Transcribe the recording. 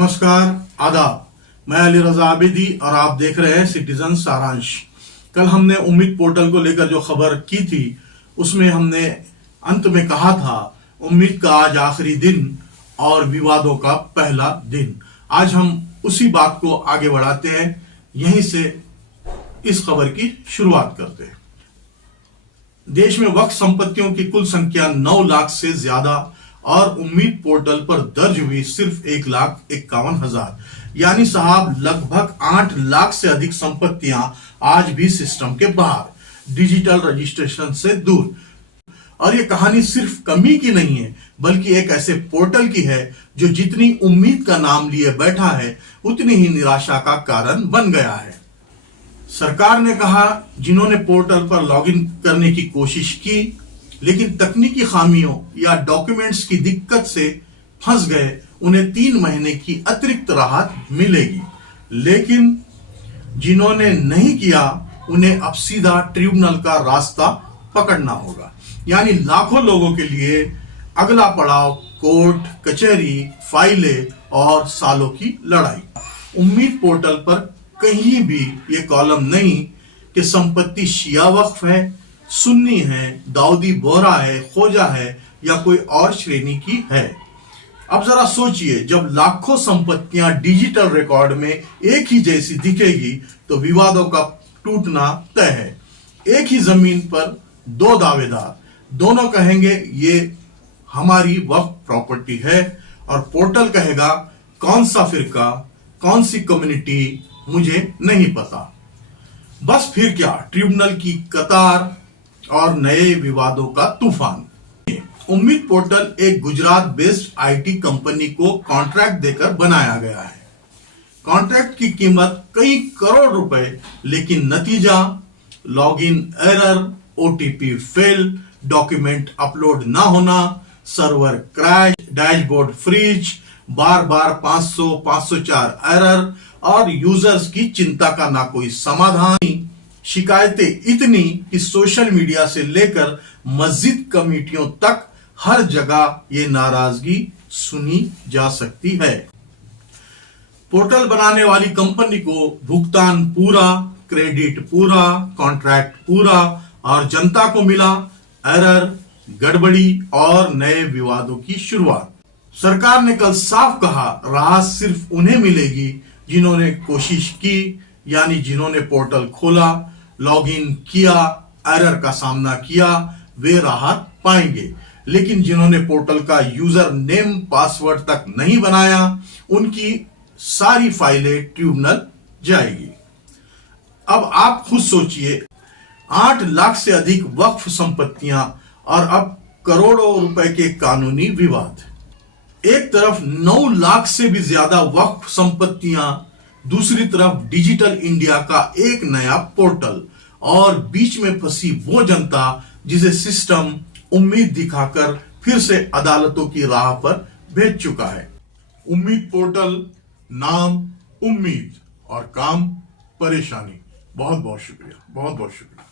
नमस्कार, आदाब। मैं अली रजा आबिदी और आप देख रहे हैं सिटीजन सारांश। कल हमने उम्मीद पोर्टल को लेकर जो खबर की थी उसमें हमने अंत में कहा था उम्मीद का आज आखिरी दिन और विवादों का पहला दिन। आज हम उसी बात को आगे बढ़ाते हैं, यहीं से इस खबर की शुरुआत करते हैं। देश में वक्फ संपत्तियों की कुल संख्या 9 लाख से ज्यादा और उम्मीद पोर्टल पर दर्ज हुई सिर्फ 1,51,000, यानी साहब लगभग 8 लाख से अधिक संपत्तियां आज भी सिस्टम के बाहर, डिजिटल रजिस्ट्रेशन से दूर। और ये कहानी सिर्फ कमी की नहीं है, बल्कि एक ऐसे पोर्टल की है जो जितनी उम्मीद का नाम लिए बैठा है उतनी ही निराशा का कारण बन गया है। सरकार ने कहा जिन्होंने पोर्टल पर लॉगिन करने की कोशिश की लेकिन तकनीकी खामियों या डॉक्यूमेंट्स की दिक्कत से फंस गए, उन्हें 3 महीने की अतिरिक्त राहत मिलेगी। लेकिन जिन्होंने नहीं किया उन्हें अब सीधा ट्रिब्यूनल का रास्ता पकड़ना होगा। यानी लाखों लोगों के लिए अगला पड़ाव कोर्ट कचहरी, फाइलें और सालों की लड़ाई। उम्मीद पोर्टल पर कहीं भी ये कॉलम नहीं कि संपत्ति शिया वक्फ है, सुन्नी है, दाऊदी बोहरा है, खोजा है या कोई और श्रेणी की है। अब जरा सोचिए, जब लाखों संपत्तियां डिजिटल रिकॉर्ड में एक ही जैसी दिखेगी तो विवादों का टूटना तय है। एक ही जमीन पर 2 दावेदार, दोनों कहेंगे ये हमारी वक्फ प्रॉपर्टी है और पोर्टल कहेगा कौन सा फिरका, कौन सी कम्युनिटी मुझे नहीं पता। बस फिर क्या, ट्रिब्यूनल की कतार और नए विवादों का तूफान। उम्मीद पोर्टल एक गुजरात बेस्ड आईटी कंपनी को कॉन्ट्रैक्ट देकर बनाया गया है। कॉन्ट्रैक्ट की कीमत कई करोड़ रुपए, लेकिन नतीजा login error, OTP fail, document upload ना होना, सर्वर क्रैश, डैशबोर्ड फ्रीज, बार बार 500, 504 एरर और यूजर्स की चिंता का ना कोई समाधान। शिकायतें इतनी कि सोशल मीडिया से लेकर मस्जिद कमेटियों तक हर जगह ये नाराजगी सुनी जा सकती है। पोर्टल बनाने वाली कंपनी को भुगतान पूरा, क्रेडिट पूरा, कॉन्ट्रैक्ट पूरा और जनता को मिला एरर, गड़बड़ी और नए विवादों की शुरुआत। सरकार ने कल साफ कहा राहत सिर्फ उन्हें मिलेगी जिन्होंने कोशिश की, यानी जिन्होंने पोर्टल खोला, लॉगिन किया, एरर का सामना किया, वे राहत पाएंगे। लेकिन जिन्होंने पोर्टल का यूजर नेम पासवर्ड तक नहीं बनाया, उनकी सारी फाइलें ट्रिब्यूनल जाएगी। अब आप खुद सोचिए, 8 लाख से अधिक वक्फ संपत्तियां और अब करोड़ों रुपए के कानूनी विवाद। एक तरफ 9 लाख से भी ज्यादा वक्फ संपत्तियां, दूसरी तरफ डिजिटल इंडिया का एक नया पोर्टल और बीच में फंसी वो जनता जिसे सिस्टम उम्मीद दिखाकर फिर से अदालतों की राह पर भेज चुका है। उम्मीद पोर्टल, नाम उम्मीद और काम परेशानी। बहुत बहुत शुक्रिया, बहुत बहुत शुक्रिया।